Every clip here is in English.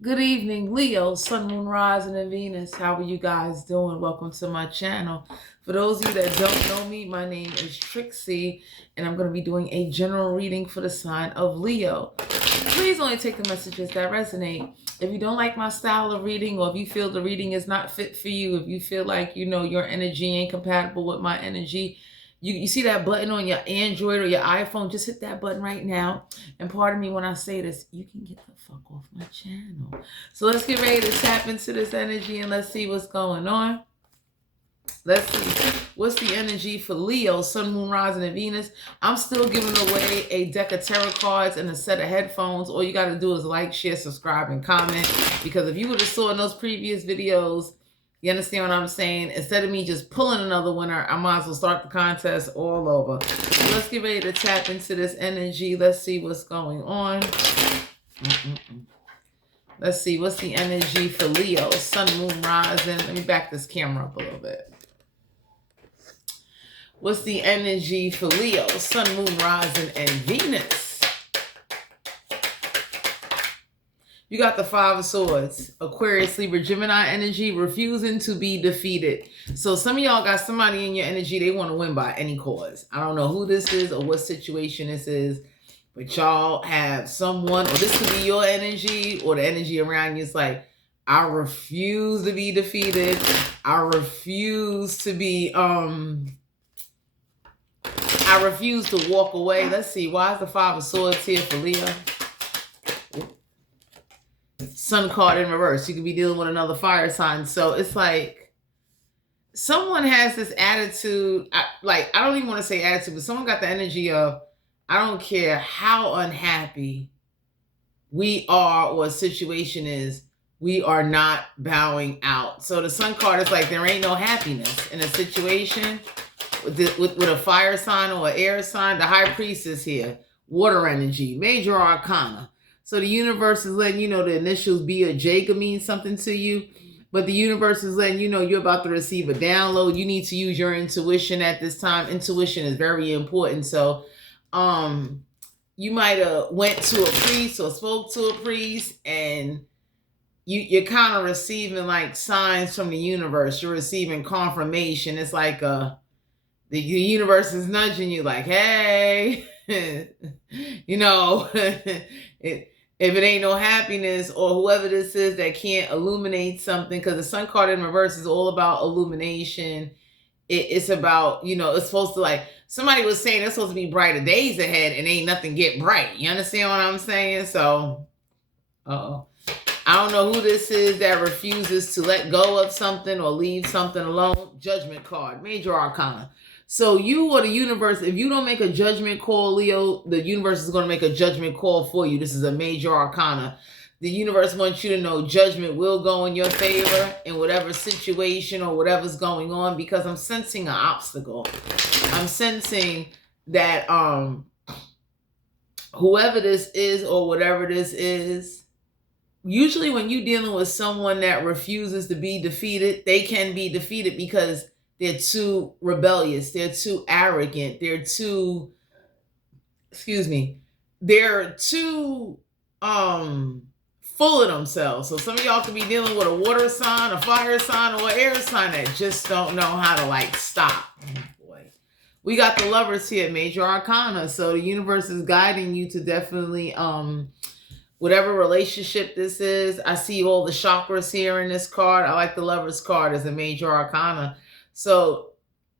Good evening, Leo, Sun, Moon, Rising, and Venus. How are you guys doing? Welcome to my channel. For those of you that don't know me, my name is Trixie, and I'm going to be doing a general reading for the sign of Leo. Please only take the messages that resonate. If you don't like my style of reading, or if you feel the reading is not fit for you, if you feel like, your energy ain't compatible with my energy, you see that button on your Android or your iPhone, just hit that button right now. And pardon me when I say this, you can get the fuck off my channel. So let's get ready to tap into this energy and let's see what's going on. Let's see. What's the energy for Leo, Sun, Moon, Rising, and Venus? I'm still giving away a deck of tarot cards and a set of headphones. All you got to do is like, share, subscribe, and comment. Because if you would have saw in those previous videos, you understand what I'm saying? Instead of me just pulling another winner, I might as well start the contest all over. So let's get ready to tap into this energy. Let's see what's going on. Let's see, what's the energy for Leo, Sun, Moon, Rising? Let me back this camera up a little bit. What's the energy for Leo, Sun, Moon, Rising, and Venus? You got the Five of Swords, Aquarius, Libra, Gemini energy, refusing to be defeated. So some of y'all got somebody in your energy, they want to win by any cause. I don't know who this is or what situation this is, but y'all have someone, or this could be your energy or the energy around you. It's like, I refuse to be defeated. I refuse to be, I refuse to walk away. Let's see, why is the Five of Swords here for Leo? Sun card in reverse. You could be dealing with another fire sign. So it's like someone has this attitude. I don't even want to say attitude, but someone got the energy of, I don't care how unhappy we are or a situation is, we are not bowing out. So the Sun card is like, there ain't no happiness in a situation with a fire sign or an air sign. The High Priestess here, water energy, major arcana. So the universe is letting you know the initials B or J could mean something to you, but the universe is letting you know you're about to receive a download. You need to use your intuition at this time. Intuition is very important. So you might have went to a priest or spoke to a priest, and you're kind of receiving like signs from the universe. You're receiving confirmation. It's like the universe is nudging you like, hey, if it ain't no happiness, or whoever this is that can't illuminate something, because the Sun card in reverse is all about illumination. It's about, it's supposed to, like, somebody was saying it's supposed to be brighter days ahead and ain't nothing get bright. You understand what I'm saying? So, I don't know who this is that refuses to let go of something or leave something alone. Judgment card, major arcana. So you or the universe, if you don't make a judgment call, Leo, the universe is going to make a judgment call for you. This is a major arcana. The universe wants you to know judgment will go in your favor in whatever situation or whatever's going on, because I'm sensing an obstacle. I'm sensing that whoever this is or whatever this is, usually when you're dealing with someone that refuses to be defeated, they can be defeated because they're too rebellious. They're too arrogant. They're too, they're too full of themselves. So some of y'all could be dealing with a water sign, a fire sign, or an air sign that just don't know how to like stop. Oh boy. We got the Lovers here, major arcana. So the universe is guiding you to definitely whatever relationship this is. I see all the chakras here in this card. I like the Lovers card as a major arcana. So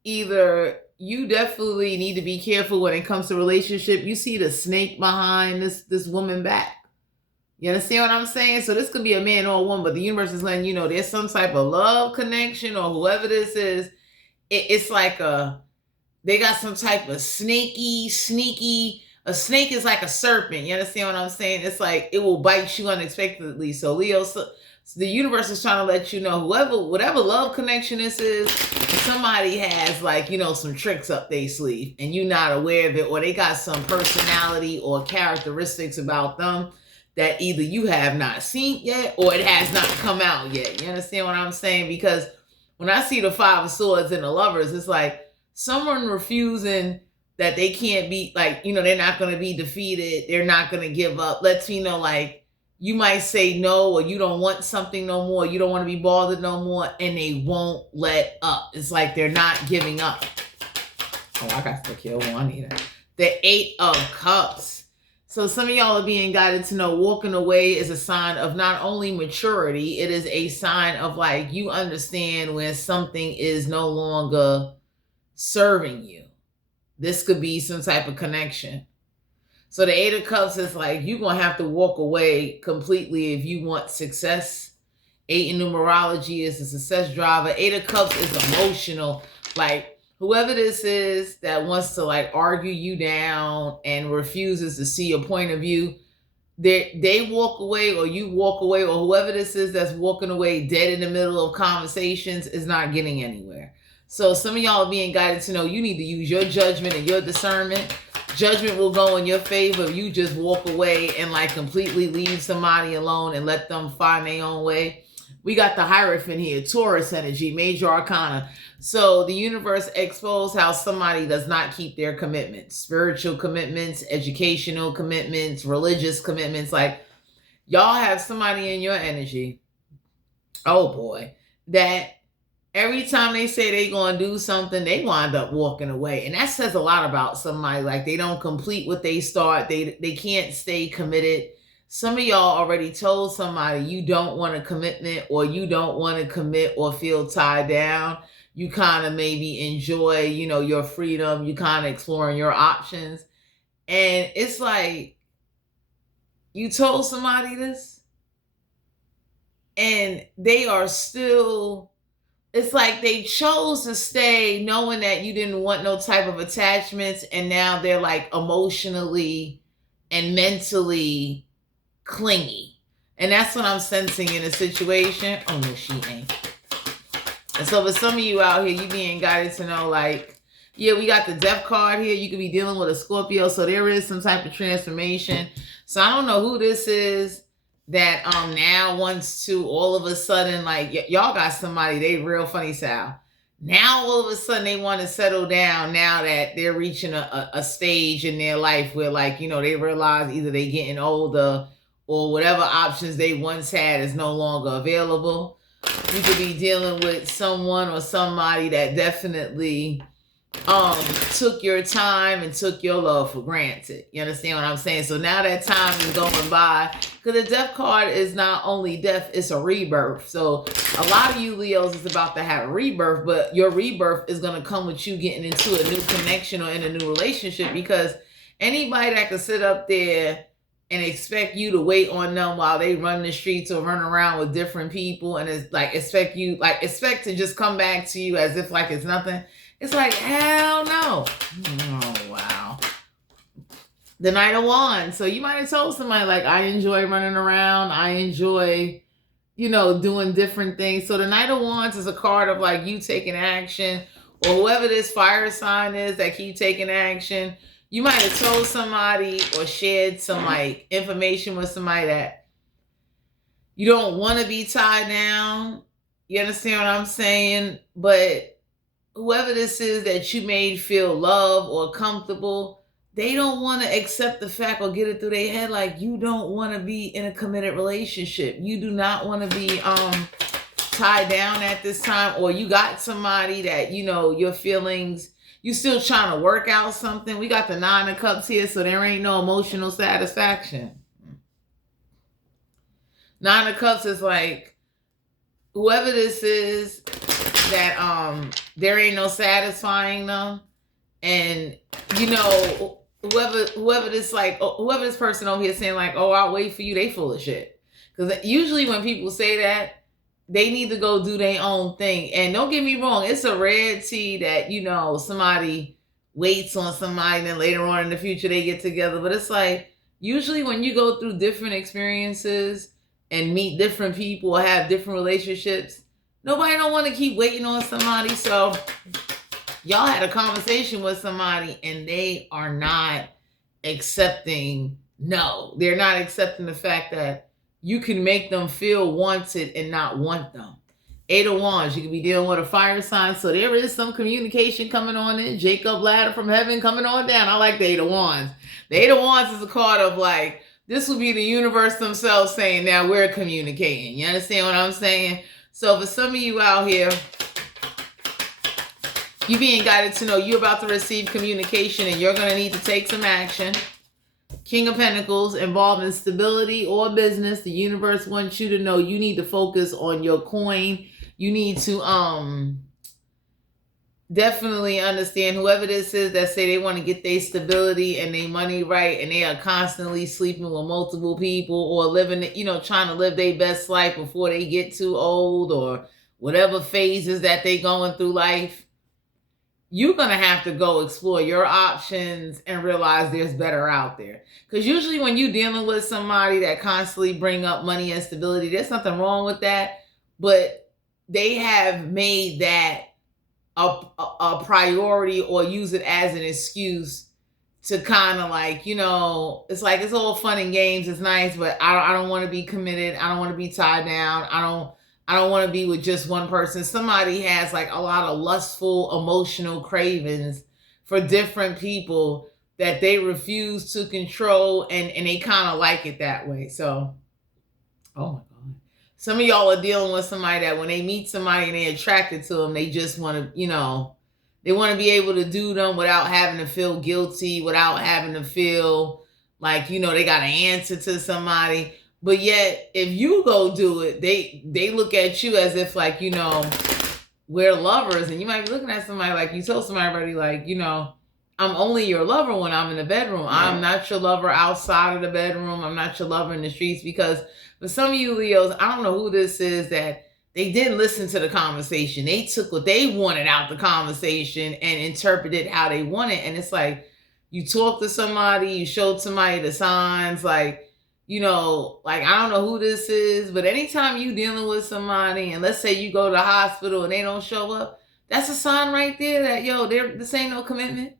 either you definitely need to be careful when it comes to relationship. You see the snake behind this woman back. You understand what I'm saying? So this could be a man or a woman, but the universe is letting you know there's some type of love connection, or whoever this is. It's like they got some type of sneaky. A snake is like a serpent. You understand what I'm saying? It's like it will bite you unexpectedly. So Leo, so the universe is trying to let you know whatever love connection this is, somebody has like, some tricks up their sleeve and you're not aware of it, or they got some personality or characteristics about them that either you have not seen yet or it has not come out yet. You understand what I'm saying? Because when I see the Five of Swords and the Lovers, it's like someone refusing that they can't be, like, they're not going to be defeated. They're not going to give up. Lets me know, like, you might say no, or you don't want something no more, you don't want to be bothered no more, and they won't let up. It's like they're not giving up. Oh, I got to kill one either. The 8 of Cups. So some of y'all are being guided to know walking away is a sign of not only maturity, it is a sign of like you understand when something is no longer serving you. This could be some type of connection. So the 8 of Cups is like you're going to have to walk away completely if you want success. 8 in numerology is a success driver. 8 of Cups is emotional. Like whoever this is that wants to like argue you down and refuses to see your point of view, they walk away, or you walk away, or whoever this is that's walking away dead in the middle of conversations is not getting anywhere. So some of y'all are being guided to know you need to use your judgment and your discernment. Judgment will go in your favor if you just walk away and like completely leave somebody alone and let them find their own way. We got the Hierophant here, Taurus energy, major arcana. So the universe exposed how somebody does not keep their commitments, spiritual commitments, educational commitments, religious commitments. Like y'all have somebody in your energy, oh boy, that every time they say they're going to do something, they wind up walking away. And that says a lot about somebody. Like they don't complete what they start. They can't stay committed. Some of y'all already told somebody you don't want a commitment, or you don't want to commit or feel tied down. You kind of maybe enjoy, your freedom. You kind of exploring your options. And it's like you told somebody this and they are still, it's like they chose to stay knowing that you didn't want no type of attachments. And now they're like emotionally and mentally clingy. And that's what I'm sensing in a situation. Oh no, she ain't. And so for some of you out here, you being guided to know like, yeah, we got the Death card here. You could be dealing with a Scorpio. So there is some type of transformation. So I don't know who this is that now wants to all of a sudden, like y'all got somebody, they real funny style. Now all of a sudden they want to settle down now that they're reaching a stage in their life where like, they realize either they getting older or whatever options they once had is no longer available. You could be dealing with someone or somebody that definitely took your time and took your love for granted. You understand what I'm saying? So now that time is going by, because the Death card is not only death, it's a rebirth. So a lot of you Leos is about to have a rebirth, but your rebirth is going to come with you getting into a new connection or in a new relationship, because anybody that can sit up there and expect you to wait on them while they run the streets or run around with different people and it's like expect to just come back to you as if like it's nothing. It's like, hell no. Oh, wow. The Knight of Wands. So you might have told somebody like, I enjoy running around. I enjoy, doing different things. So the Knight of Wands is a card of like you taking action, or whoever this fire sign is that keep taking action. You might have told somebody or shared some like information with somebody that you don't want to be tied down. You understand what I'm saying? But whoever this is that you made feel love or comfortable, they don't want to accept the fact or get it through their head like you don't want to be in a committed relationship. You do not want to be tied down at this time, or you got somebody that, your feelings, you still trying to work out something. We got the 9 of Cups here, so there ain't no emotional satisfaction. 9 of Cups is like, whoever this is that there ain't no satisfying them. And, whoever this person over here saying like, oh, I'll wait for you, they full of shit. Because usually when people say that, they need to go do their own thing. And don't get me wrong, it's a rarity that, somebody waits on somebody and then later on in the future they get together. But it's like, usually when you go through different experiences and meet different people or have different relationships, nobody don't want to keep waiting on somebody. So y'all had a conversation with somebody and they are not accepting, no, they're not accepting the fact that you can make them feel wanted and not want them. 8 of Wands, you could be dealing with a fire sign. So there is some communication coming on in. Jacob ladder from heaven coming on down. I like the 8 of Wands. The 8 of Wands is a card of like This would be the universe themselves saying, now we're communicating. You understand what I'm saying? So for some of you out here, you being guided to know you're about to receive communication and you're going to need to take some action. King of Pentacles, involved in stability or business. The universe wants you to know you need to focus on your coin. You need to definitely understand whoever this is that say they want to get their stability and their money right, and they are constantly sleeping with multiple people or living, trying to live their best life before they get too old or whatever phases that they going through life. You're going to have to go explore your options and realize there's better out there. Because usually when you're dealing with somebody that constantly bring up money and stability, there's nothing wrong with that. But they have made that a priority or use it as an excuse to kind of like, it's like it's all fun and games. It's nice, but I don't want to be committed. I don't want to be tied down. I don't want to be with just one person. Somebody has like a lot of lustful, emotional cravings for different people that they refuse to control, and they kind of like it that way. So, oh my God. Some of y'all are dealing with somebody that when they meet somebody and they're attracted to them, they just want to, they want to be able to do them without having to feel guilty, without having to feel like, they got an answer to somebody. But yet, if you go do it, they look at you as if like, we're lovers. And you might be looking at somebody like you told somebody already, like, I'm only your lover when I'm in the bedroom. Yeah. I'm not your lover outside of the bedroom. I'm not your lover in the streets. Because for some of you Leos, I don't know who this is that they didn't listen to the conversation. They took what they wanted out the conversation and interpreted how they wanted. And it's like, you talk to somebody, you showed somebody the signs, like, like, I don't know who this is, but anytime you dealing with somebody, and let's say you go to the hospital and they don't show up, that's a sign right there that, this ain't no commitment.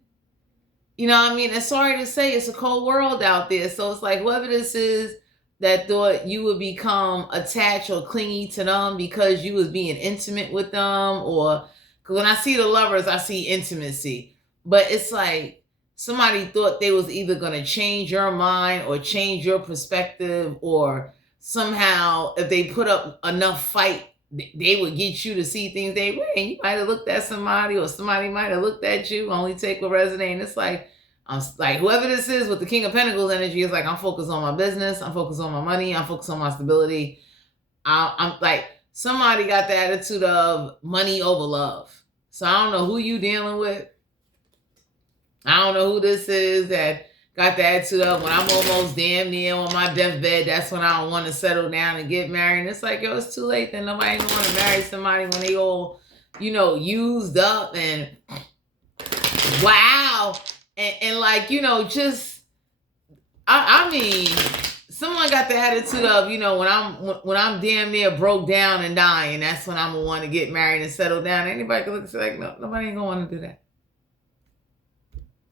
You know what I mean? And sorry to say, it's a cold world out there. So it's like, whoever this is that thought you would become attached or clingy to them because you was being intimate with them, or, because when I see the lovers, I see intimacy. But it's like, somebody thought they was either going to change your mind or change your perspective, or somehow if they put up enough fight, they would get you to see things they way. And you might have looked at somebody, or somebody might have looked at you, only take what resonate. And it's like, I'm like, whoever this is with the King of Pentacles energy is like, I'm focused on my business. I'm focused on my money. I'm focused on my stability. I'm like, somebody got the attitude of money over love. So I don't know who you dealing with. I don't know who this is that got the attitude of, when I'm almost damn near on my deathbed, that's when I don't want to settle down and get married. And it's like, it's too late. Then nobody even want to marry somebody when they all, used up and wow. And like, just, I mean, someone got the attitude of, when I'm damn near broke down and dying, that's when I'm going to want to get married and settle down. Anybody can look and say, like, no, nobody ain't going to want to do that.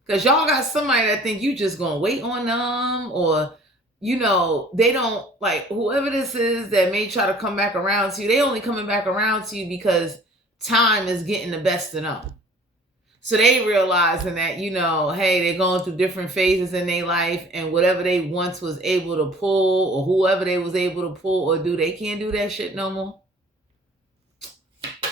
Because y'all got somebody that think you just going to wait on them, or, they don't, like, whoever this is that may try to come back around to you, they only coming back around to you because time is getting the best of them. So they realizing that, hey, they're going through different phases in their life, and whatever they once was able to pull, or whoever they was able to pull or do, they can't do that shit no more.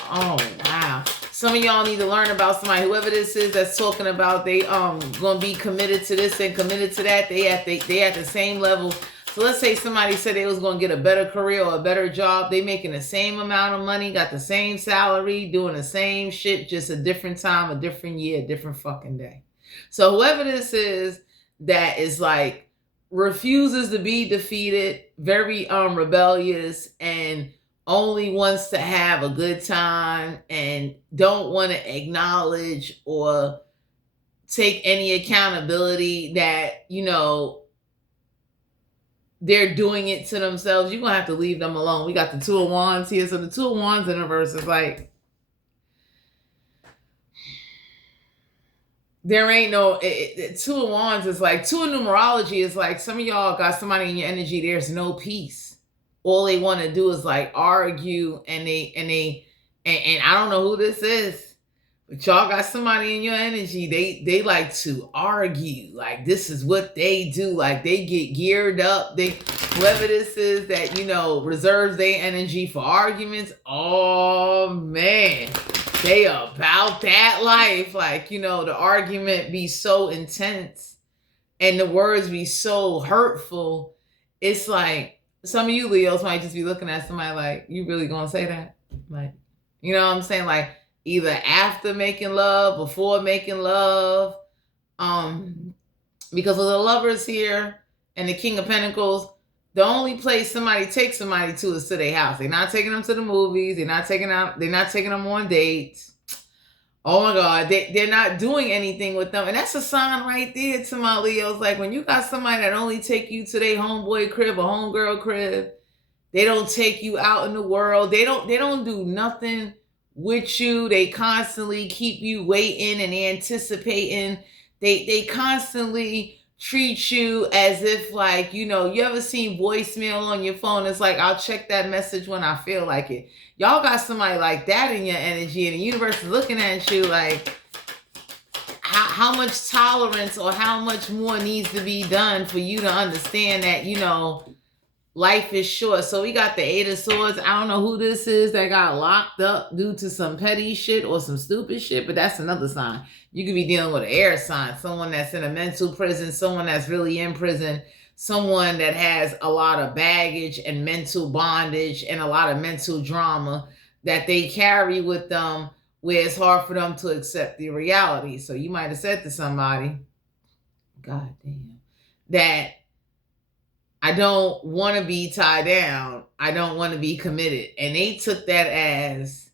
Oh, wow. Some of y'all need to learn about somebody, whoever this is that's talking about they gonna be committed to this and committed to that. They at the same level. So let's say somebody said they was gonna get a better career or a better job. They making the same amount of money, got the same salary, doing the same shit, just a different time, a different year, a different fucking day. So whoever this is that is like refuses to be defeated, very rebellious, and only wants to have a good time and don't want to acknowledge or take any accountability that, they're doing it to themselves, you're going to have to leave them alone. We got the Two of Wands here. So the Two of Wands in reverse is like, there ain't no, Two of Wands is like, two of numerology is like, some of y'all got somebody in your energy, there's no peace. All they want to do is like argue, and I don't know who this is, But y'all got somebody in your energy, they like to argue. Like this is what they do. Like they get geared up. They whoever this is that, reserves their energy for arguments. Oh man. They about that life. Like, the argument be so intense and the words be so hurtful. It's like some of you Leos might just be looking at somebody like, you really gonna say that? Like, you know what I'm saying? Like either after making love, before making love. Because of the Lovers here and the King of Pentacles, the only place somebody takes somebody to is to their house. They're not taking them to the movies. They're not taking them on dates. Oh my God, they're not doing anything with them. And that's a sign right there to my Leos. Like when you got somebody that only take you to their homeboy crib or homegirl crib, they don't take you out in the world. They don't do nothing with you. They constantly keep you waiting and anticipating. They constantly treat you as if like, you ever seen voicemail on your phone? It's like, I'll check that message when I feel like it. Y'all got somebody like that in your energy and the universe is looking at you like, how much tolerance or how much more needs to be done for you to understand that, life is short. So we got the Eight of Swords. I don't know who this is that got locked up due to some petty shit or some stupid shit, but that's another sign. You could be dealing with an air sign, someone that's in a mental prison, someone that's really in prison, someone that has a lot of baggage and mental bondage and a lot of mental drama that they carry with them, where it's hard for them to accept the reality. So you might have said to somebody, God damn, that I don't want to be tied down. I don't want to be committed. And they took that as,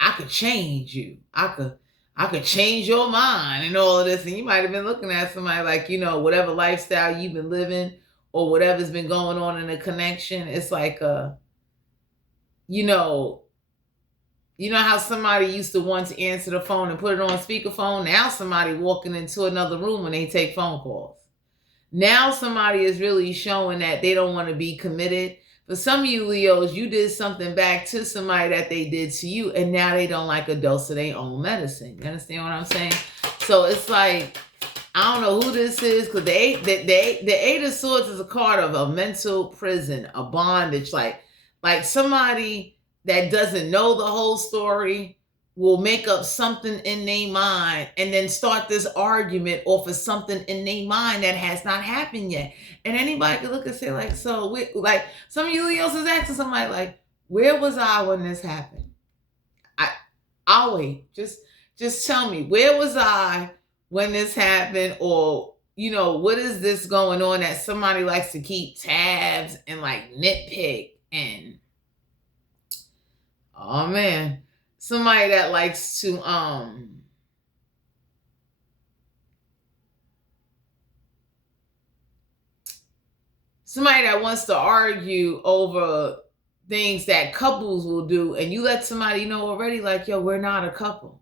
I could change you. I could change your mind and all of this. And you might have been looking at somebody like, whatever lifestyle you've been living or whatever's been going on in a connection. It's like, how somebody used to once answer the phone and put it on speakerphone. Now somebody walking into another room when they take phone calls. Now somebody is really showing that they don't want to be committed. For some of you Leos, you did something back to somebody that they did to you, and now they don't like a dose of their own medicine. You understand what I'm saying? So it's like, I don't know who this is, because the Eight of Swords is a card of a mental prison, a bondage. Like somebody that doesn't know the whole story will make up something in their mind and then start this argument off of something in their mind that has not happened yet. And anybody can look and say like, so like some of you Leos is asking somebody like, where was I when this happened? I'll wait. Just tell me, where was I when this happened? Or, what is this going on that somebody likes to keep tabs and like nitpick and, oh man. Somebody that likes to somebody that wants to argue over things that couples will do, and you let somebody know already like, yo, we're not a couple.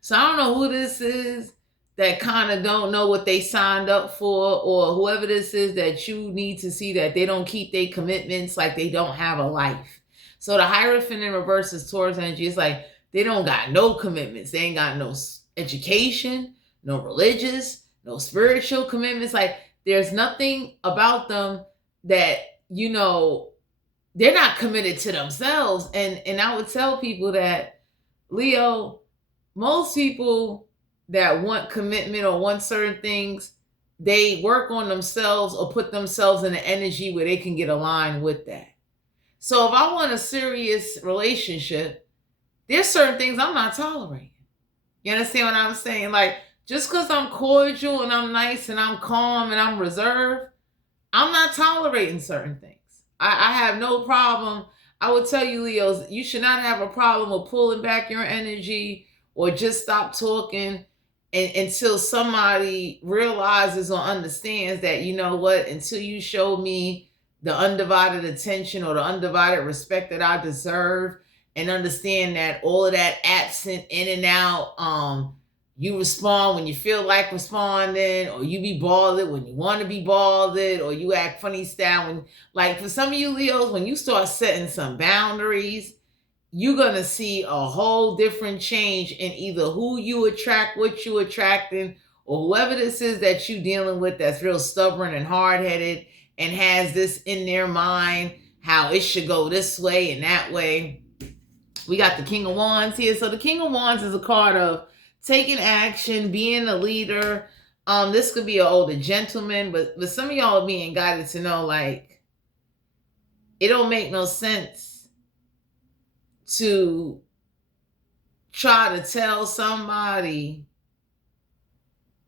So I don't know who this is that kind of don't know what they signed up for, or whoever this is that you need to see that they don't keep their commitments, like they don't have a life. So the Hierophant in reverse is Taurus energy. It's like, they don't got no commitments. They ain't got no education, no religious, no spiritual commitments. Like there's nothing about them that, they're not committed to themselves. And I would tell people that, Leo, most people that want commitment or want certain things, they work on themselves or put themselves in an energy where they can get aligned with that. So if I want a serious relationship, there's certain things I'm not tolerating. You understand what I'm saying? Like, just because I'm cordial and I'm nice and I'm calm and I'm reserved, I'm not tolerating certain things. I have no problem. I would tell you, Leos, you should not have a problem with pulling back your energy or just stop talking until somebody realizes or understands that, you know what, until you show me the undivided attention or the undivided respect that I deserve, and understand that all of that absent in and out, you respond when you feel like responding, or you be bothered when you want to be bothered, or you act funny style when, like for some of you Leos, when you start setting some boundaries you're going to see a whole different change in either who you attract, what you attracting, or whoever this is that you dealing with that's real stubborn and hard-headed and has this in their mind, how it should go this way and that way. We got the King of Wands here. So the King of Wands is a card of taking action, being a leader. This could be an older gentleman, but some of y'all are being guided to know, like, it don't make no sense to try to tell somebody,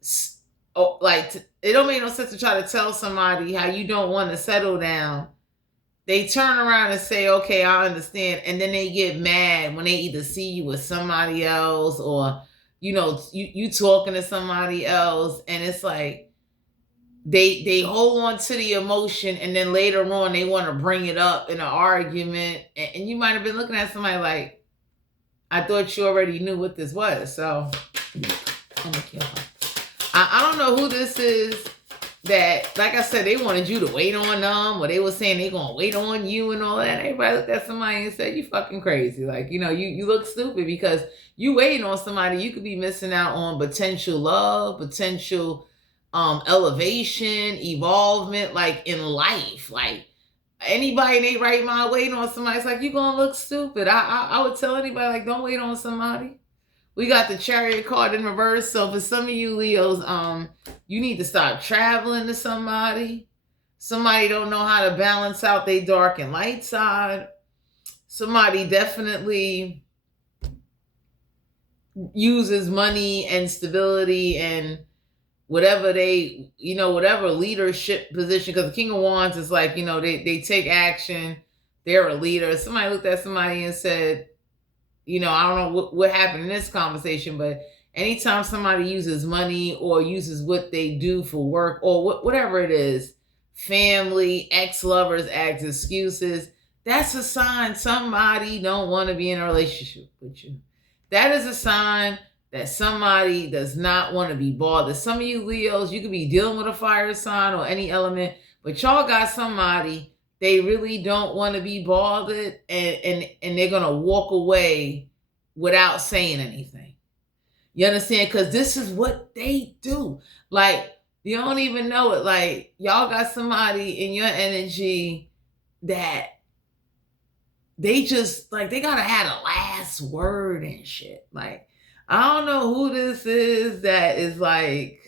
it don't make no sense to try to tell somebody how you don't want to settle down. They turn around and say, okay, I understand. And then they get mad when they either see you with somebody else or, you talking to somebody else. And it's like, they hold on to the emotion. And then later on, they want to bring it up in an argument. And you might have been looking at somebody like, I thought you already knew what this was. So I'm going to kill her. I don't know who this is. That, like I said, they wanted you to wait on them, or they were saying they gonna wait on you and all that. Everybody looked at somebody and said, you fucking crazy. Like, you look stupid because you waiting on somebody. You could be missing out on potential love, potential elevation, evolvement, like in life. Like anybody in their right mind waiting on somebody, it's like, you gonna look stupid. I would tell anybody, like, don't wait on somebody. We got the Chariot card in reverse. So for some of you Leos, you need to stop traveling to somebody. Somebody don't know how to balance out their dark and light side. Somebody definitely uses money and stability and whatever whatever leadership position. Because the King of Wands is like, they take action. They're a leader. Somebody looked at somebody and said, I don't know what happened in this conversation, but anytime somebody uses money or uses what they do for work or whatever it is, family, ex-lovers, as excuses, that's a sign somebody don't want to be in a relationship with you. That is a sign that somebody does not want to be bothered. Some of you Leos, you could be dealing with a fire sign or any element, but y'all got somebody, they really don't want to be bothered, and they're going to walk away without saying anything. You understand? Because this is what they do. Like, you don't even know it. Like, y'all got somebody in your energy that they just, like, they got to have a last word and shit. Like, I don't know who this is that is like,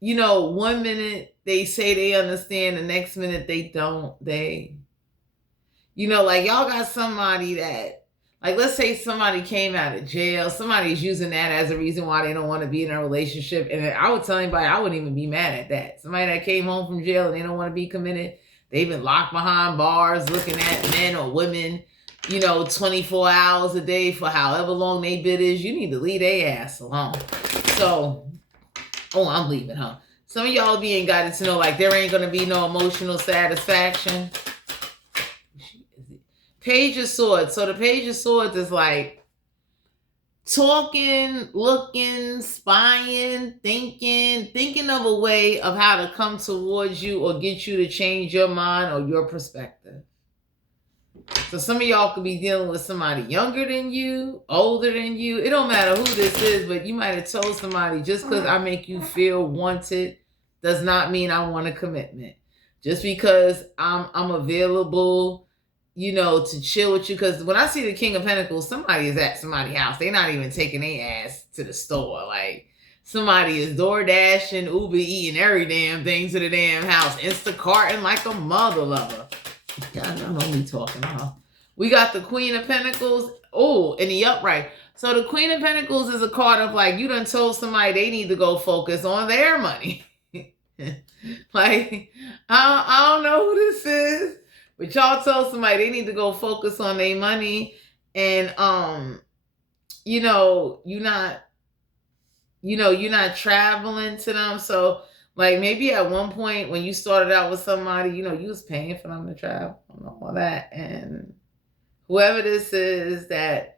1 minute they say they understand, the next minute they don't. Like, y'all got somebody that, like, let's say somebody came out of jail. Somebody's using that as a reason why they don't want to be in a relationship. And I would tell anybody, I wouldn't even be mad at that. Somebody that came home from jail and they don't want to be committed. They've been locked behind bars looking at men or women, 24 hours a day for however long they bid is. You need to leave their ass alone. So, I'm leaving, huh? Some of y'all being guided to know, like, there ain't going to be no emotional satisfaction. Page of Swords. So the Page of Swords is like talking, looking, spying, thinking of a way of how to come towards you or get you to change your mind or your perspective. So some of y'all could be dealing with somebody younger than you, older than you. It don't matter who this is, but you might have told somebody, just because I make you feel wanted does not mean I want a commitment. Just because I'm available, to chill with you. Because when I see the King of Pentacles, somebody is at somebody's house. They're not even taking their ass to the store. Like, somebody is door dashing, Uber eating every damn thing to the damn house, Instacarting like a mother lover. God, I don't know me talking about. We got the Queen of Pentacles. Oh, in the upright. So the Queen of Pentacles is a card of, like, you done told somebody they need to go focus on their money. Like, I don't know who this is, but y'all told somebody they need to go focus on their money. And, you're not traveling to them. So, like, maybe at one point when you started out with somebody, you was paying for them to travel and all that. And whoever this is that,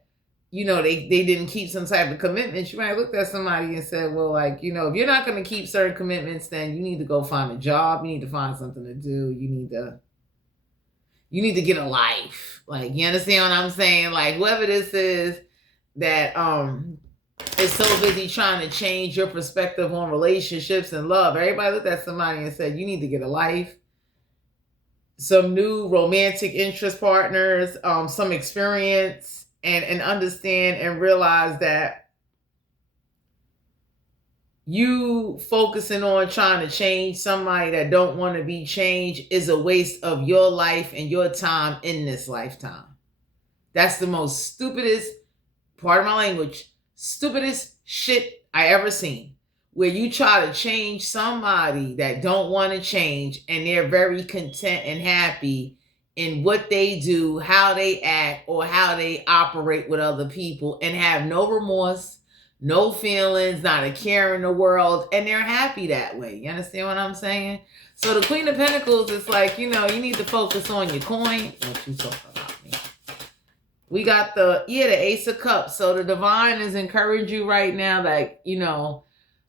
they didn't keep some type of commitment, you might have looked at somebody and said, well, like, if you're not going to keep certain commitments, then you need to go find a job. You need to find something to do. You You need to get a life. Like, you understand what I'm saying? Like, whoever this is that is so busy trying to change your perspective on relationships and love. Everybody looked at somebody and said, you need to get a life, some new romantic interest partners, some experience, and understand and realize that you focusing on trying to change somebody that don't want to be changed is a waste of your life and your time in this lifetime. That's the most stupidest, part of my language, stupidest shit I ever seen. Where you try to change somebody that don't want to change and they're very content and happy in what they do, how they act, or how they operate with other people, and have no remorse, no feelings, not a care in the world, and they're happy that way. You understand what I'm saying? So the Queen of Pentacles is like, you need to focus on your coin. What you talking about me? We got the Ace of Cups. So the divine is encouraging you right now that,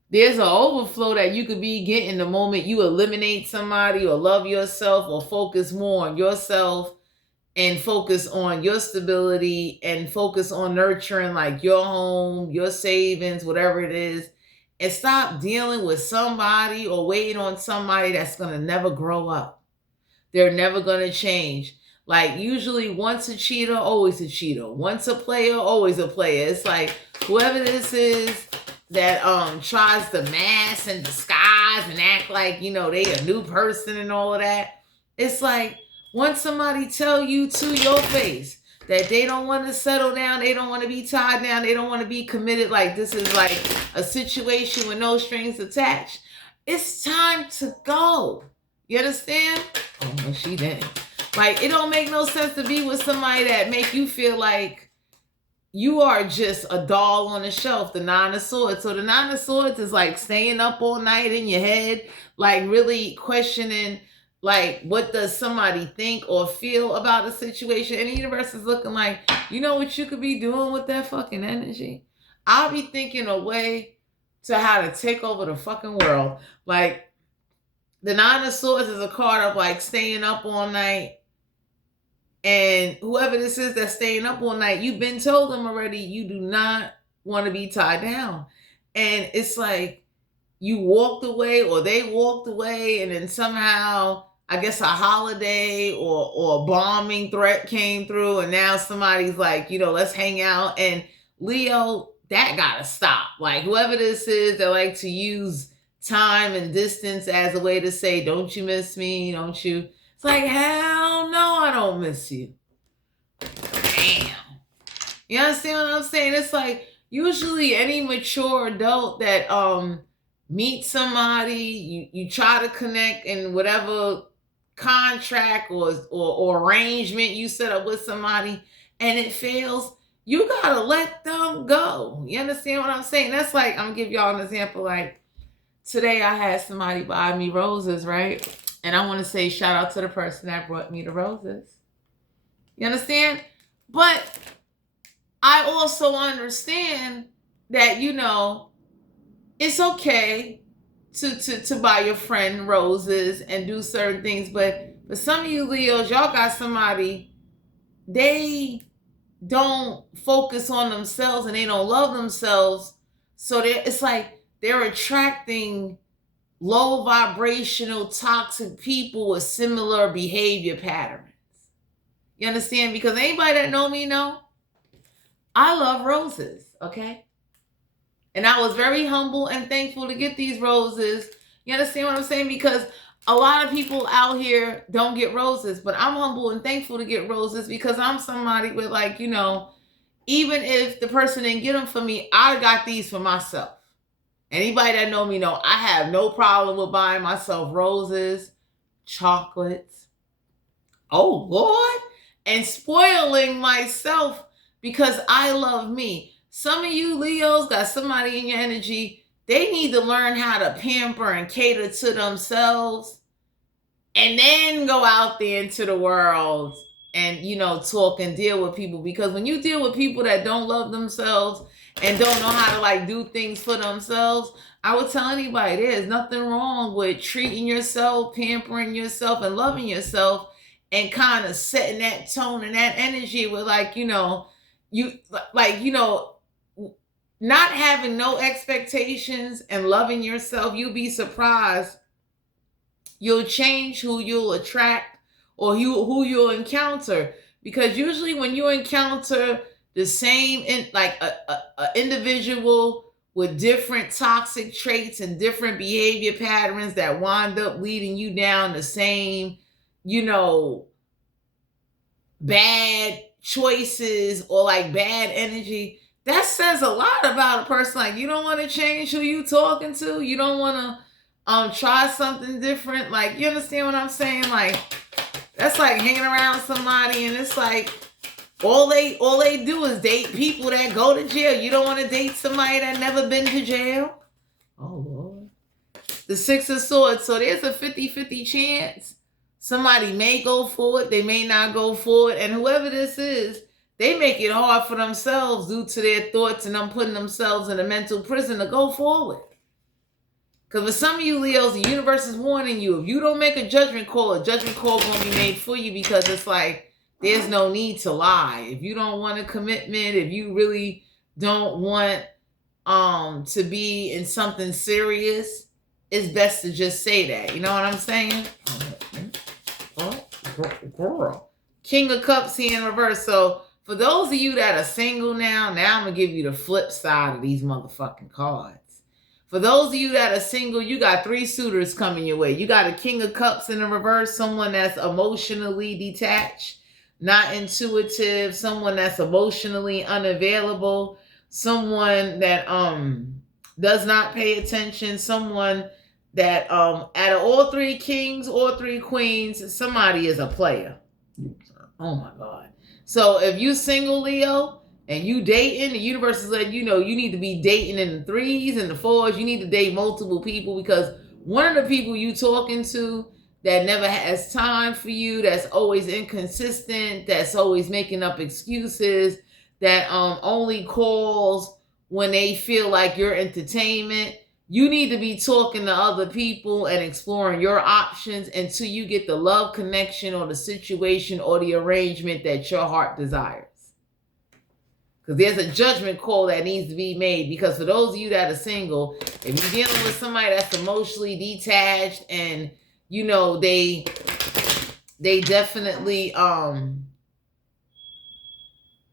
there's an overflow that you could be getting the moment you eliminate somebody or love yourself or focus more on yourself and focus on your stability and focus on nurturing like your home, your savings, whatever it is, and stop dealing with somebody or waiting on somebody that's going to never grow up. They're never going to change. Like, usually once a cheater, always a cheater. Once a player, always a player. It's like whoever this is that tries to mask and disguise and act like, they a new person and all of that. It's like, once somebody tell you to your face that they don't want to settle down, they don't want to be tied down, they don't want to be committed, like this is like a situation with no strings attached, it's time to go. You understand? Oh, no, she didn't. Like, it don't make no sense to be with somebody that make you feel like you are just a doll on the shelf, the Nine of Swords. So the Nine of Swords is like staying up all night in your head, like really questioning, like, what does somebody think or feel about the situation? And the universe is looking like, you know what you could be doing with that fucking energy? I'll be thinking a way to how to take over the fucking world. Like, the Nine of Swords is a card of like staying up all night. And whoever this is that's staying up all night, you've been told them already you do not want to be tied down. And it's like you walked away or they walked away, and then somehow, I guess, a holiday or a bombing threat came through, and now somebody's like, let's hang out. And Leo, that gotta stop. Like, whoever this is, they like to use time and distance as a way to say, don't you miss me? Don't you? It's like, hell no, I don't miss you. Damn. You understand what I'm saying? It's like, usually any mature adult that meet somebody, you try to connect in whatever contract or arrangement you set up with somebody, and it fails, you gotta let them go. You understand what I'm saying? That's like, I'm gonna give y'all an example. Like, today I had somebody buy me roses, right? And I want to say shout out to the person that brought me the roses. You understand? But I also understand that, it's okay to buy your friend roses and do certain things. But for some of you Leos, y'all got somebody, they don't focus on themselves and they don't love themselves. So it's like they're attracting low vibrational toxic people with similar behavior patterns. You understand? Because anybody that know me know, I love roses, okay? And I was very humble and thankful to get these roses. You understand what I'm saying? Because a lot of people out here don't get roses, but I'm humble and thankful to get roses because I'm somebody with, like, even if the person didn't get them for me, I got these for myself. Anybody that know me know I have no problem with buying myself roses, chocolates, oh Lord, and spoiling myself because I love me. Some of you Leos got somebody in your energy, they need to learn how to pamper and cater to themselves and then go out there into the world and, talk and deal with people. Because when you deal with people that don't love themselves and don't know how to like do things for themselves, I would tell anybody there's nothing wrong with treating yourself, pampering yourself, and loving yourself. and kind of setting that tone and that energy with, like, you like, not having no expectations and loving yourself. You'll be surprised. You'll change who you'll attract or who you'll encounter, because usually when you encounter the same like a individual with different toxic traits and different behavior patterns that wind up leading you down the same, bad choices or like bad energy, that says a lot about a person. Like, you don't want to change who you talking to. You don't want to try something different. Like, you understand what I'm saying? Like, that's like hanging around somebody and it's like all they do is date people that go to jail. You don't want to date somebody that never been to jail. Oh Lord. The Six of Swords. So there's a 50-50 chance. Somebody may go forward, they may not go forward, and whoever this is, they make it hard for themselves due to their thoughts and them putting themselves in a mental prison to go forward. Because for some of you Leos, the universe is warning you. If you don't make a judgment call is going to be made for you, because it's like, there's no need to lie. If you don't want a commitment, if you really don't want to be in something serious, it's best to just say that. You know what I'm saying? Oh, girl. King of Cups here in reverse. So for those of you that are single now I'm going to give you the flip side of these motherfucking cards. For those of you that are single, you got 3 suitors coming your way. You got a King of Cups in the reverse, someone that's emotionally detached, not intuitive, someone that's emotionally unavailable, someone that does not pay attention, someone that out of all 3 kings or 3 queens, somebody is a player. Oh my God. So if you single, Leo, and you dating, the universe is letting you know you need to be dating in the 3s and the 4s. You need to date multiple people, because one of the people you talking to that never has time for you, that's always inconsistent, that's always making up excuses, that only calls when they feel like your entertainment. You need to be talking to other people and exploring your options until you get the love connection or the situation or the arrangement that your heart desires. Because there's a judgment call that needs to be made. Because for those of you that are single, if you're dealing with somebody that's emotionally detached and, they definitely,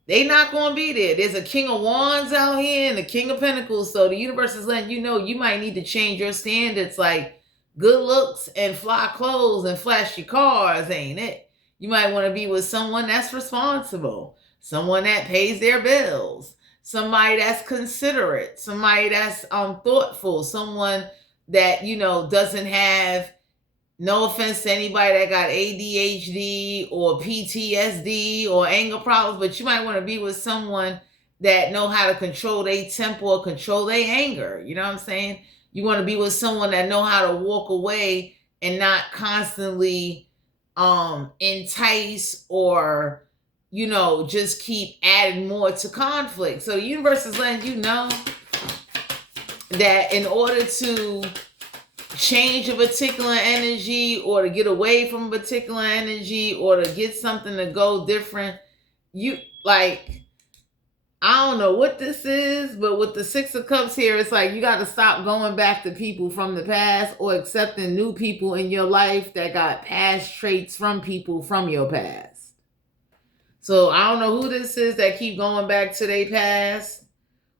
they not going to be there. There's a King of Wands out here and a King of Pentacles. So the universe is letting you know you might need to change your standards. Like, good looks and fly clothes and flashy cars ain't it. You might want to be with someone that's responsible, someone that pays their bills, somebody that's considerate, somebody that's thoughtful, someone that, doesn't have, no offense to anybody that got ADHD or PTSD or anger problems, but you might want to be with someone that know how to control their temper or control their anger. You know what I'm saying? You want to be with someone that know how to walk away and not constantly entice or, just keep adding more to conflict. So the universe is letting you know that in order to change a particular energy or to get away from a particular energy or to get something to go different, I don't know what this is, but with the Six of Cups here, it's like you got to stop going back to people from the past or accepting new people in your life that got past traits from people from your past. So I don't know who this is that keep going back to their past,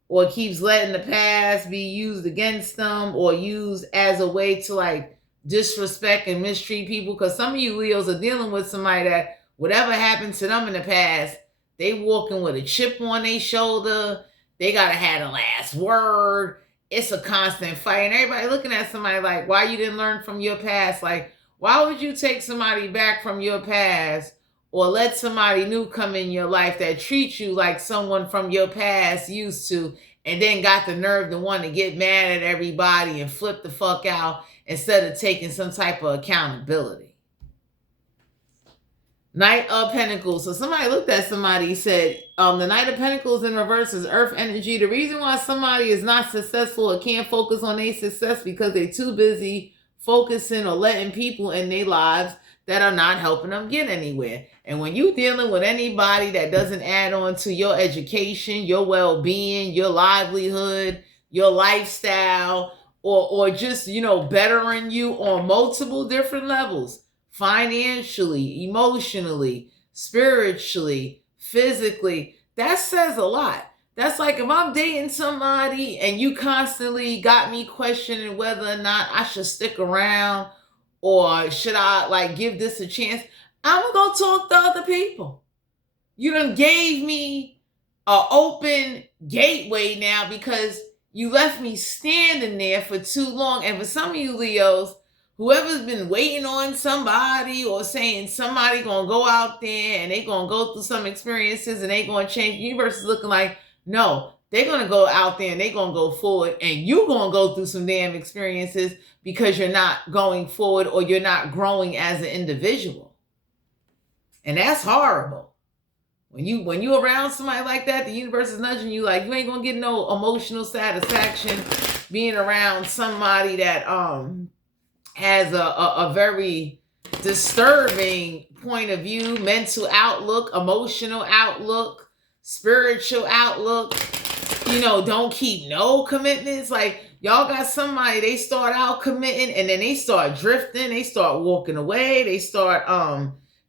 or keeps letting the past be used against them or used as a way to like disrespect and mistreat people. Because some of you Leos are dealing with somebody that whatever happened to them in the past, they walking with a chip on their shoulder. They got to have the last word. It's a constant fight. And everybody looking at somebody like, why you didn't learn from your past? Like, why would you take somebody back from your past or let somebody new come in your life that treats you like someone from your past used to, and then got the nerve to want to get mad at everybody and flip the fuck out instead of taking some type of accountability? Knight of Pentacles. So somebody looked at somebody, said, the Knight of Pentacles in reverse is earth energy. The reason why somebody is not successful or can't focus on their success because they're too busy focusing or letting people in their lives that are not helping them get anywhere. And when you're dealing with anybody that doesn't add on to your education, your well-being, your livelihood, your lifestyle, or just, bettering you on multiple different levels, financially, emotionally, spiritually, physically, that says a lot. That's like if I'm dating somebody and you constantly got me questioning whether or not I should stick around or should I like give this a chance, I'm gonna go talk to other people. You done gave me an open gateway now because you left me standing there for too long. And for some of you Leos, whoever's been waiting on somebody or saying somebody gonna go out there and they gonna go through some experiences and they gonna change, the universe is looking like, no, they're gonna go out there and they're gonna go forward and you gonna go through some damn experiences because you're not going forward or you're not growing as an individual. And that's horrible. When you around somebody like that, the universe is nudging you like you ain't gonna get no emotional satisfaction being around somebody that has a very disturbing point of view, mental outlook, emotional outlook, spiritual outlook. Don't keep no commitments. Like y'all got somebody, they start out committing and then they start drifting, they start walking away, they start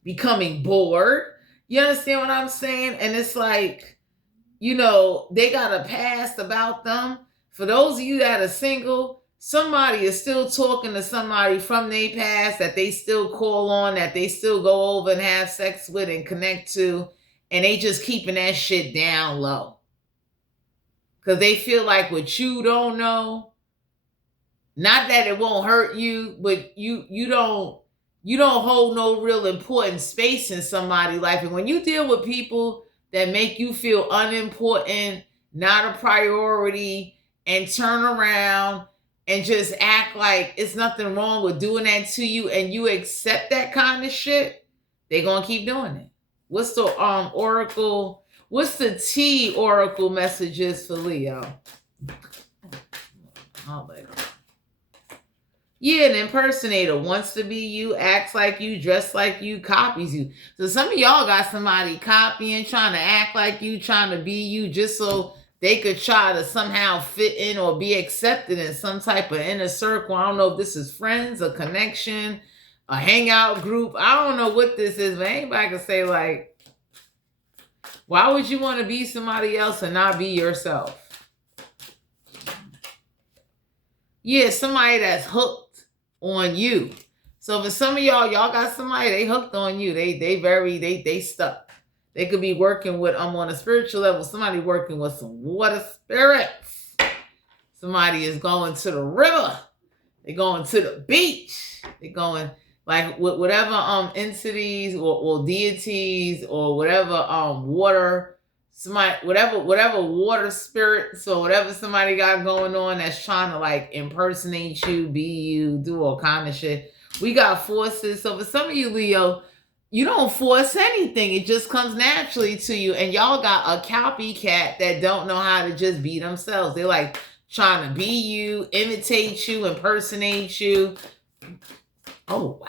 becoming bored. You understand what I'm saying? And it's like, they got a past about them. For those of you that are single, somebody is still talking to somebody from their past that they still call on, that they still go over and have sex with and connect to, and they just keeping that shit down low. Because they feel like what you don't know, not that it won't hurt you, but you don't hold no real important space in somebody's life. And when you deal with people that make you feel unimportant, not a priority, and turn around and just act like it's nothing wrong with doing that to you and you accept that kind of shit, they're going to keep doing it. What's the oracle? What's the T oracle messages for Leo? Yeah, an impersonator wants to be you, acts like you, dress like you, copies you. So some of y'all got somebody copying, trying to act like you, trying to be you, just so they could try to somehow fit in or be accepted in some type of inner circle. I don't know if this is friends, a connection, a hangout group. I don't know what this is, but anybody can say like, why would you want to be somebody else and not be yourself? Yeah, somebody that's hooked on you. So for some of y'all got somebody, they hooked on you. They stuck. They could be working with on a spiritual level, somebody working with some water spirits. Somebody is going to the river. They're going to the beach. They're going like whatever entities or deities or whatever water, somebody whatever water spirits or whatever somebody got going on that's trying to like impersonate you, be you, do all kind of shit. We got forces. So for some of you Leo, you don't force anything. It just comes naturally to you. And y'all got a copycat that don't know how to just be themselves. They're like trying to be you, imitate you, impersonate you. Oh wow.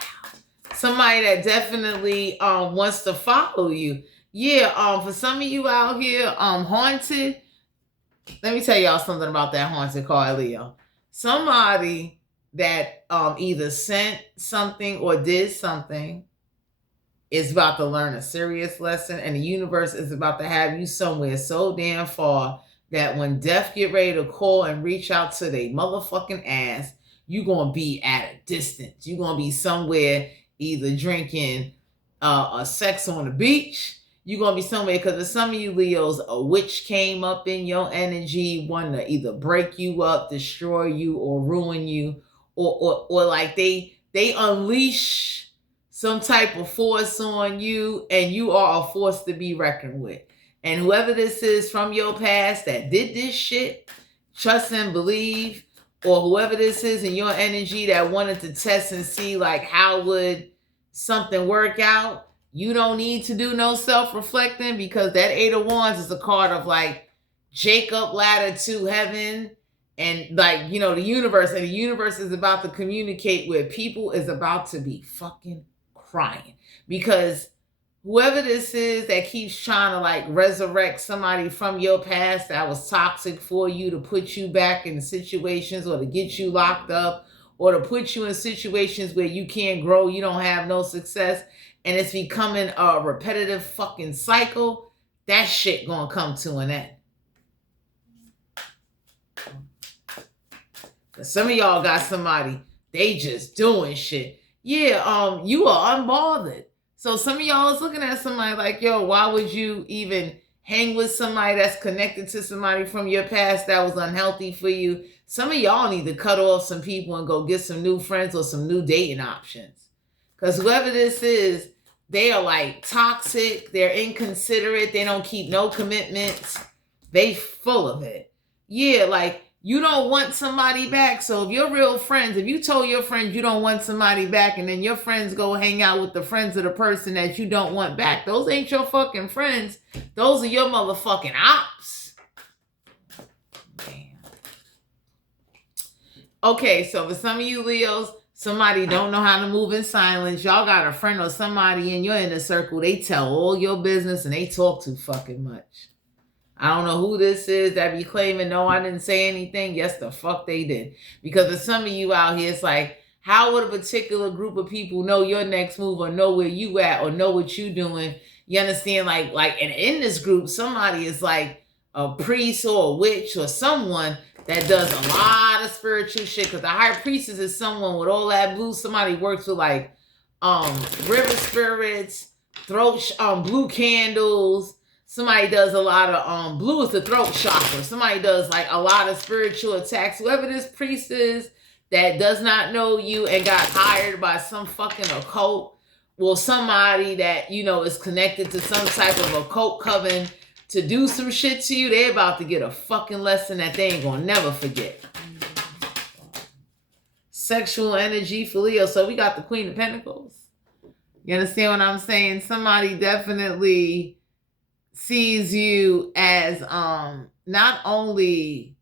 Somebody that definitely wants to follow you. Yeah, for some of you out here, haunted. Let me tell y'all something about that haunted card, Leo. Somebody that either sent something or did something is about to learn a serious lesson, and the universe is about to have you somewhere so damn far that when death get ready to call and reach out to their motherfucking ass, you gonna be at a distance. You gonna be somewhere either drinking a sex on the beach. You're going to be somewhere because for some of you Leos, a witch came up in your energy, wanting to either break you up, destroy you, or ruin you, or like they unleash some type of force on you, and you are a force to be reckoned with. And whoever this is from your past that did this shit, trust and believe, or whoever this is in your energy that wanted to test and see like how would something work out, you don't need to do no self-reflecting because that Eight of Wands is a card of like Jacob ladder to heaven and like, the universe. And the universe is about to communicate with people is about to be fucking crying. Because whoever this is that keeps trying to like resurrect somebody from your past that was toxic for you to put you back in situations or to get you locked up or to put you in situations where you can't grow, you don't have no success, and it's becoming a repetitive fucking cycle, that shit gonna come to an end. Some of y'all got somebody, they just doing shit. Yeah, you are unbothered. So some of y'all is looking at somebody like, yo, why would you even hang with somebody that's connected to somebody from your past that was unhealthy for you? Some of y'all need to cut off some people and go get some new friends or some new dating options. Because whoever this is, they are like toxic, they're inconsiderate, they don't keep no commitments, they full of it. Yeah, like, you don't want somebody back. So if you're real friends, if you told your friends you don't want somebody back and then your friends go hang out with the friends of the person that you don't want back, those ain't your fucking friends. Those are your motherfucking ops. Damn. Okay, so for some of you Leos, somebody don't know how to move in silence. Y'all got a friend or somebody in your inner circle, they tell all your business and they talk too fucking much. I don't know who this is that be claiming, no, I didn't say anything. Yes, the fuck they did. Because for some of you out here, it's like, how would a particular group of people know your next move or know where you at or know what you doing? You understand? Like, and in this group, somebody is like a priest or a witch or someone that does a lot of spiritual shit. Because the high priestess is someone with all that blue. Somebody works with like river spirits, blue candles. Somebody does a lot of blue is the throat chakra. Somebody does like a lot of spiritual attacks. Whoever this priest is that does not know you and got hired by some fucking occult, well, somebody that, you know, is connected to some type of occult coven to do some shit to you, they're about to get a fucking lesson that they ain't gonna never forget. Sexual energy for Leo. So we got the Queen of Pentacles. You understand what I'm saying? Somebody definitely sees you as not only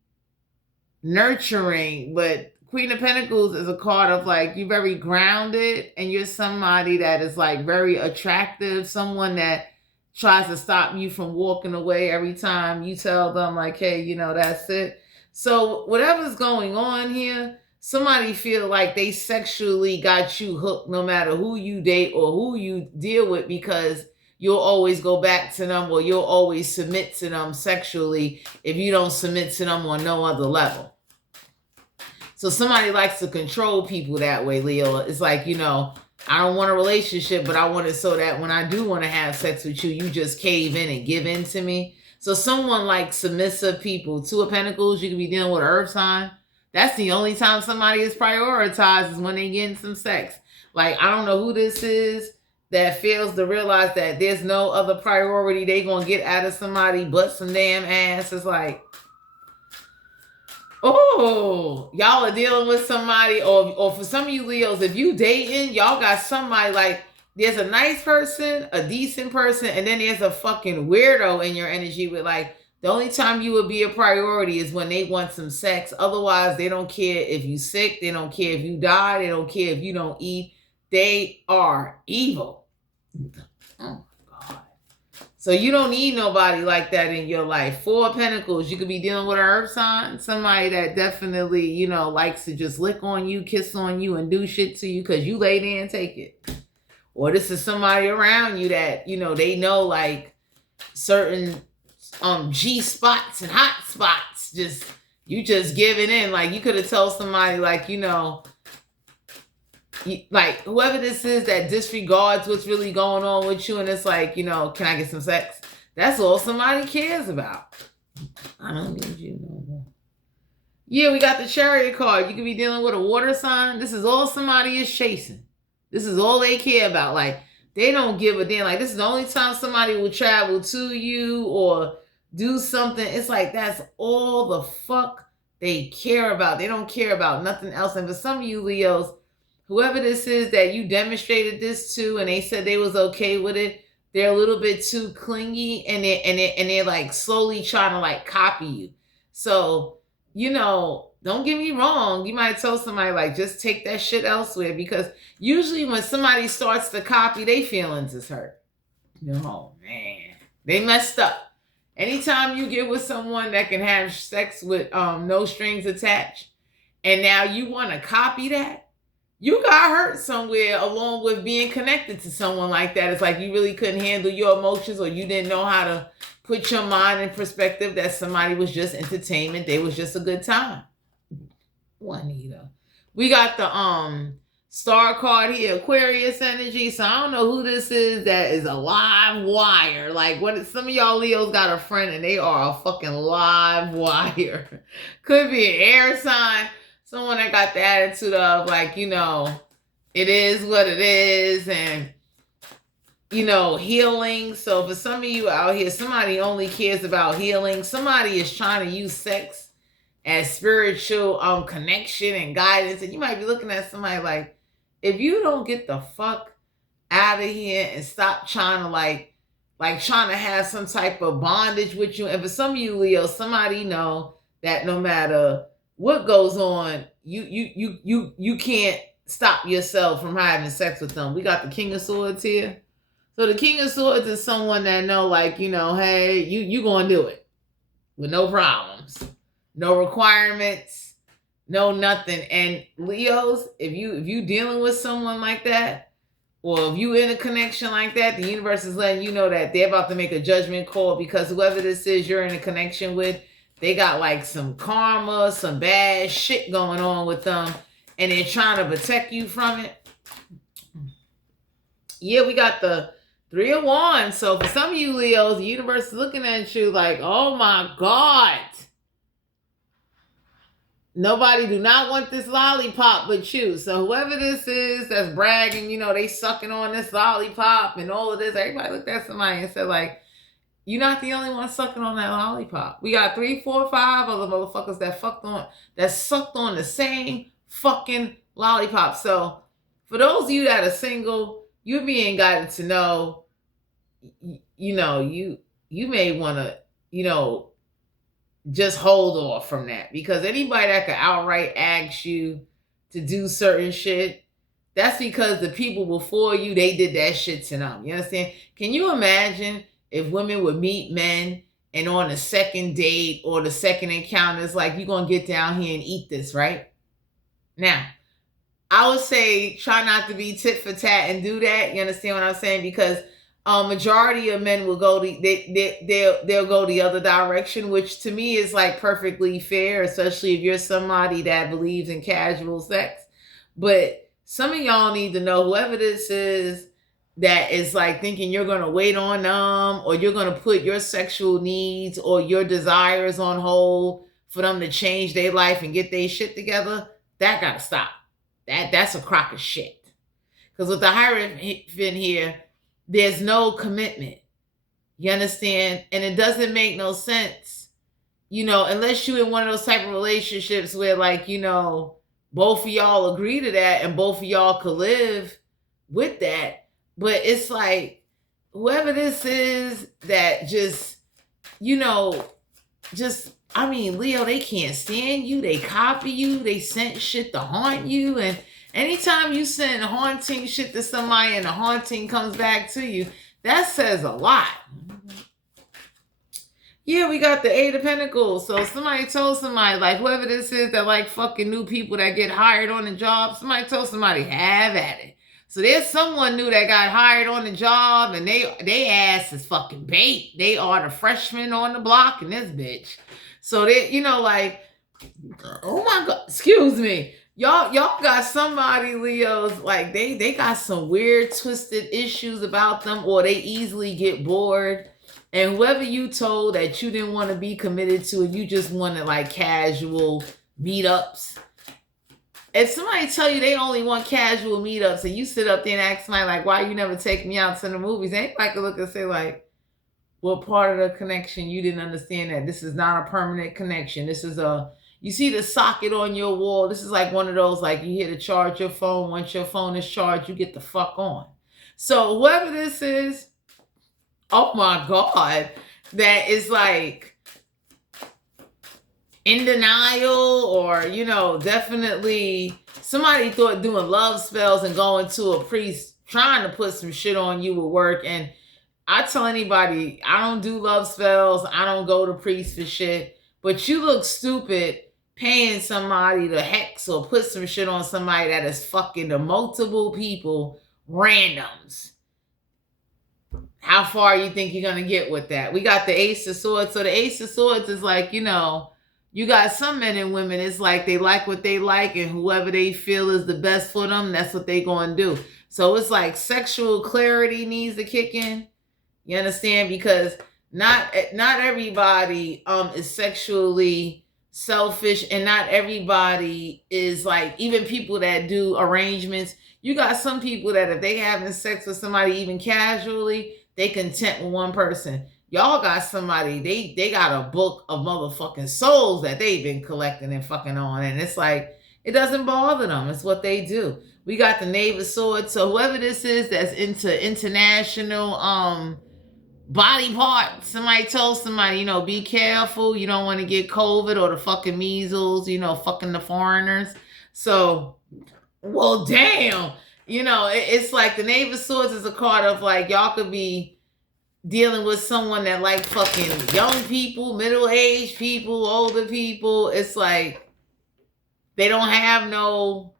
nurturing, but Queen of Pentacles is a card of like, you're very grounded and you're somebody that is like very attractive, someone that tries to stop you from walking away every time you tell them like, hey, you know, that's it. So whatever's going on here, somebody feel like they sexually got you hooked no matter who you date or who you deal with, because you'll always go back to them or you'll always submit to them sexually if you don't submit to them on no other level. So somebody likes to control people that way, Leo. It's like, you know, I don't want a relationship, but I want it so that when I do want to have sex with you, you just cave in and give in to me. So someone like submissive people, Two of Pentacles, you could be dealing with an earth sign. That's the only time somebody is prioritized is when they get in some sex. Like, I don't know who this is that fails to realize that there's no other priority they gonna get out of somebody but some damn ass. It's like, oh, y'all are dealing with somebody, or for some of you Leos, if you dating, y'all got somebody like, there's a nice person, a decent person, and then there's a fucking weirdo in your energy with like, the only time you would be a priority is when they want some sex. Otherwise, they don't care if you sick, they don't care if you die, they don't care if you don't eat. They are evil. Oh, God. So you don't need nobody like that in your life. Four of Pentacles, you could be dealing with an earth sign. Somebody that definitely, you know, likes to just lick on you, kiss on you, and do shit to you because you lay there and take it. Or this is somebody around you that, you know, they know like certain G spots and hot spots. You just giving in. Like you could have told somebody like, you know, like whoever this is that disregards what's really going on with you, and it's like, you know, can I get some sex? That's all somebody cares about. I don't need you no more. Yeah, we got the Chariot card. You could be dealing with a water sign. This is all somebody is chasing. This is all they care about. Like they don't give a damn. Like this is the only time somebody will travel to you or do something. It's like that's all the fuck they care about. They don't care about nothing else. And for some of you Leos, whoever this is that you demonstrated this to and they said they was okay with it, they're a little bit too clingy and they're like slowly trying to like copy you. So, you know, don't get me wrong. You might tell somebody like, just take that shit elsewhere, because usually when somebody starts to copy, their feelings is hurt. No, man, they messed up. Anytime you get with someone that can have sex with no strings attached, and now you want to copy that, you got hurt somewhere along with being connected to someone like that. It's like you really couldn't handle your emotions, or you didn't know how to put your mind in perspective that somebody was just entertainment. They was just a good time. Juanita. We got the star card here, Aquarius energy. So I don't know who this is that is a live wire. Like, what if some of y'all Leos got a friend and they are a fucking live wire. Could be an air sign. Someone that got the attitude of like, you know, it is what it is, and you know, healing. So for some of you out here, somebody only cares about healing. Somebody is trying to use sex as spiritual connection and guidance. And you might be looking at somebody like, if you don't get the fuck out of here and stop trying to like trying to have some type of bondage with you. And for some of you Leo, somebody know that no matter what goes on, you can't stop yourself from having sex with them. We got the King of Swords here. So the King of Swords is someone that know, like, you know, hey, you gonna do it with no problems, no requirements, no nothing. And Leos, if you dealing with someone like that, or if you in a connection like that, the universe is letting you know that they're about to make a judgment call, because whoever this is you're in a connection with, they got like some karma, some bad shit going on with them, and they're trying to protect you from it. Yeah, we got the 3 of Wands. So for some of you Leos, the universe is looking at you like, oh my God. Nobody do not want this lollipop but you. So whoever this is that's bragging, you know, they sucking on this lollipop and all of this. Everybody looked at somebody and said like, you're not the only one sucking on that lollipop. We got 3, 4, 5 other motherfuckers that sucked on the same fucking lollipop. So for those of you that are single, you're being guided to know, you know, you may want to, you know, just hold off from that, because anybody that could outright ask you to do certain shit, that's because the people before you, they did that shit to them. You understand? Can you imagine if women would meet men and on the second date or the second encounter, it's like, you're going to get down here and eat this, right? Now, I would say try not to be tit for tat and do that. You understand what I'm saying? Because majority of men will go they'll go the other direction, which to me is like perfectly fair, especially if you're somebody that believes in casual sex. But some of y'all need to know, whoever this is that is like thinking you're going to wait on them, or you're going to put your sexual needs or your desires on hold for them to change their life and get their shit together, that got to stop. That's a crock of shit. Because with the Hierophant here, there's no commitment. You understand? And it doesn't make no sense, you know, unless you're in one of those type of relationships where, like, you know, both of y'all agree to that and both of y'all could live with that. But it's like, whoever this is that just, you know, just, I mean, Leo, they can't stand you. They copy you. They sent shit to haunt you. And anytime you send haunting shit to somebody and the haunting comes back to you, that says a lot. Yeah, we got the 8 of Pentacles. So somebody told somebody, like, whoever this is that like fucking new people that get hired on the job, somebody told somebody, have at it. So there's someone new that got hired on the job and they ass is fucking bait. They are the freshmen on the block in this bitch. So they, you know, like, oh my God, excuse me. Y'all got somebody, Leos, like they got some weird twisted issues about them, or they easily get bored. And whoever you told that you didn't want to be committed to, and you just wanted like casual meetups. If somebody tell you they only want casual meetups, and you sit up there and ask somebody like, why you never take me out to the movies? Anybody could look and say like, what part of the connection you didn't understand that this is not a permanent connection. This is you see the socket on your wall. This is like one of those, like you here to charge your phone. Once your phone is charged, you get the fuck on. So whoever this is, oh my God, that is like, in denial, or, you know, definitely somebody thought doing love spells and going to a priest trying to put some shit on you would work. And I tell anybody, I don't do love spells. I don't go to priests for shit. But you look stupid paying somebody to hex or put some shit on somebody that is fucking to multiple people, randoms. How far you think you're going to get with that? We got the Ace of Swords. So the Ace of Swords is like, you know, you got some men and women, it's like they like what they like, and whoever they feel is the best for them, that's what they going to do. So it's like sexual clarity needs to kick in. You understand? Because not everybody is sexually selfish, and not everybody is like, even people that do arrangements. You got some people that if they having sex with somebody even casually, they content with one person. Y'all got somebody, they got a book of motherfucking souls that they've been collecting and fucking on. And it's like, it doesn't bother them. It's what they do. We got the Knave of Swords. So whoever this is that's into international body parts, somebody told somebody, you know, be careful. You don't want to get COVID or the fucking measles, you know, fucking the foreigners. So, well, damn. You know, it's like the Knave of Swords is a card of like, y'all could be dealing with someone that like fucking young people, middle-aged people, older people. It's like they don't have no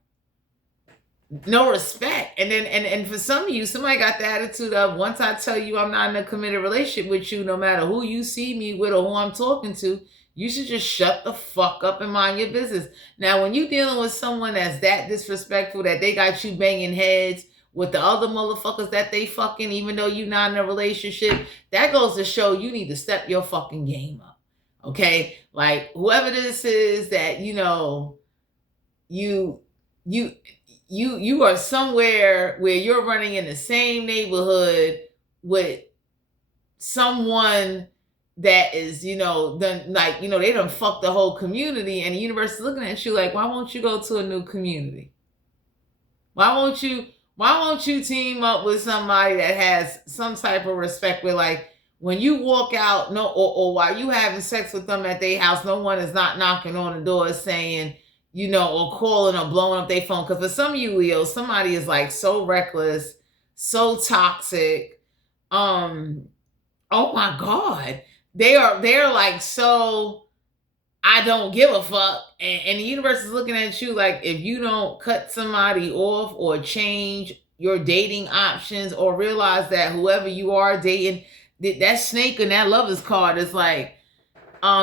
respect. And then and for some of you, somebody got the attitude of, once I tell you I'm not in a committed relationship with you, no matter who you see me with or who I'm talking to, you should just shut the fuck up and mind your business. Now, when you dealing with someone that's that disrespectful, that they got you banging heads with the other motherfuckers that they fucking, even though you're not in a relationship, that goes to show you need to step your fucking game up. Okay? Like, whoever this is that, you know, you are somewhere where you're running in the same neighborhood with someone that is, you know, done, like, you know, they done fucked the whole community, and the universe is looking at you like, why won't you go to a new community? Why won't you team up with somebody that has some type of respect, where like when you walk out, no, or while you having sex with them at their house, no one is not knocking on the door saying, you know, or calling or blowing up their phone. Because for some of you Leos, somebody is like so reckless, so toxic. Oh my God. They're like, so I don't give a fuck. And the universe is looking at you like, if you don't cut somebody off or change your dating options, or realize that whoever you are dating, that snake in that lover's card is like,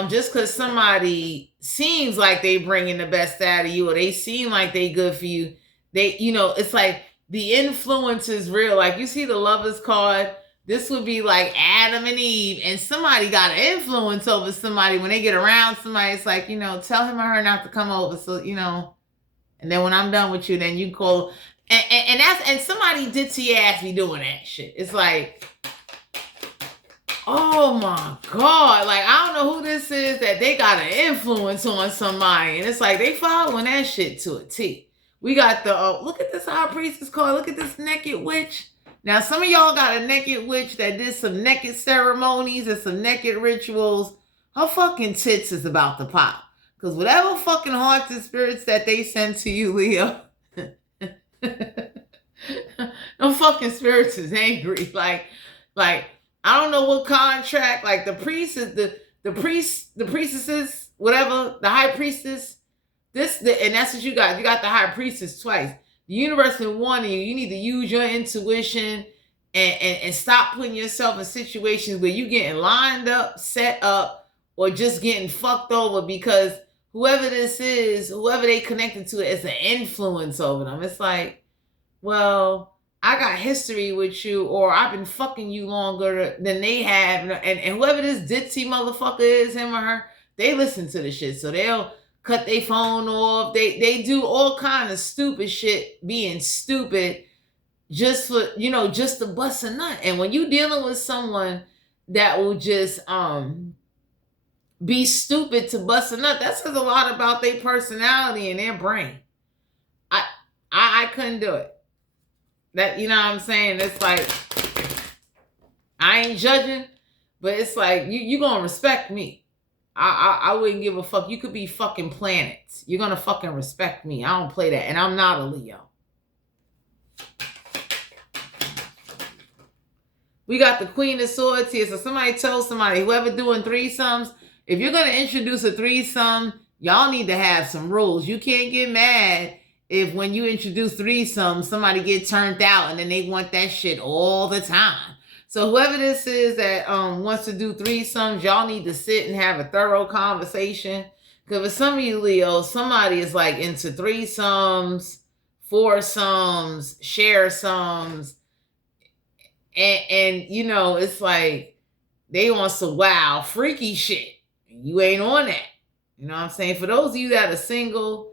just because somebody seems like they bringing the best out of you, or they seem like they good for you, they, you know, it's like the influence is real. Like, you see the lover's card, this would be like Adam and Eve, and somebody got an influence over somebody. When they get around somebody, it's like, you know, tell him or her not to come over. So, you know, and then when I'm done with you, then you call. And somebody ditzy ass be doing that shit. It's like, oh my God. Like, I don't know who this is that they got an influence on somebody. And it's like, they following that shit to a T. We got the, look at this High Priestess card. Look at this naked witch. Now, some of y'all got a naked witch that did some naked ceremonies and some naked rituals. Her fucking tits is about to pop. Because whatever fucking hearts and spirits that they send to you, Leo, them fucking spirits is angry. Like, I don't know what contract, like the priest is the priestesses, whatever, the high priestess, and that's what you got. You got the high priestess twice. The universe been warning you. You need to use your intuition and stop putting yourself in situations where you getting lined up, set up, or just getting fucked over because whoever this is, whoever they connected to, is an influence over them. It's like, well, I got history with you, or I've been fucking you longer than they have. And whoever this ditzy motherfucker is, him or her, they listen to the shit. So they'll cut their phone off. They do all kind of stupid shit, being stupid just for, you know, just to bust a nut. And when you dealing with someone that will just be stupid to bust a nut, that says a lot about their personality and their brain. I couldn't do it. That, you know what I'm saying? It's like, I ain't judging, but it's like, you gonna respect me. I wouldn't give a fuck. You could be fucking planets. You're gonna fucking respect me. I don't play that. And I'm not a Leo. We got the Queen of Swords here. So somebody tell somebody, whoever doing threesomes, if you're gonna introduce a threesome, y'all need to have some rules. You can't get mad if when you introduce threesomes, somebody get turned out and then they want that shit all the time. So whoever this is that wants to do threesomes, y'all need to sit and have a thorough conversation. Because for some of you Leos, somebody is like into threesomes, foursomes, sharesomes, and you know, it's like they want some wow, freaky shit. You ain't on that. You know what I'm saying? For those of you that are single,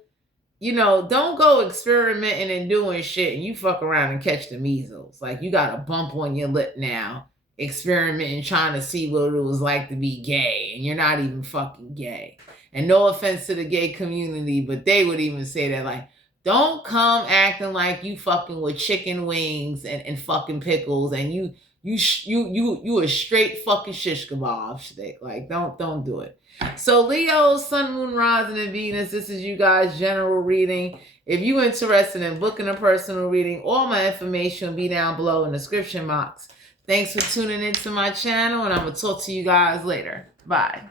you know, don't go experimenting and doing shit and you fuck around and catch the measles. Like, you got a bump on your lip now, experimenting, trying to see what it was like to be gay, and you're not even fucking gay. And no offense to the gay community, but they would even say that, like, don't come acting like you fucking with chicken wings and fucking pickles, and you a straight fucking shish kebab stick. Like, don't do it. So Leo, Sun, Moon, Rising, and Venus, this is you guys' general reading. If you're interested in booking a personal reading, all my information will be down below in the description box. Thanks for tuning into my channel, and I'm going to talk to you guys later. Bye.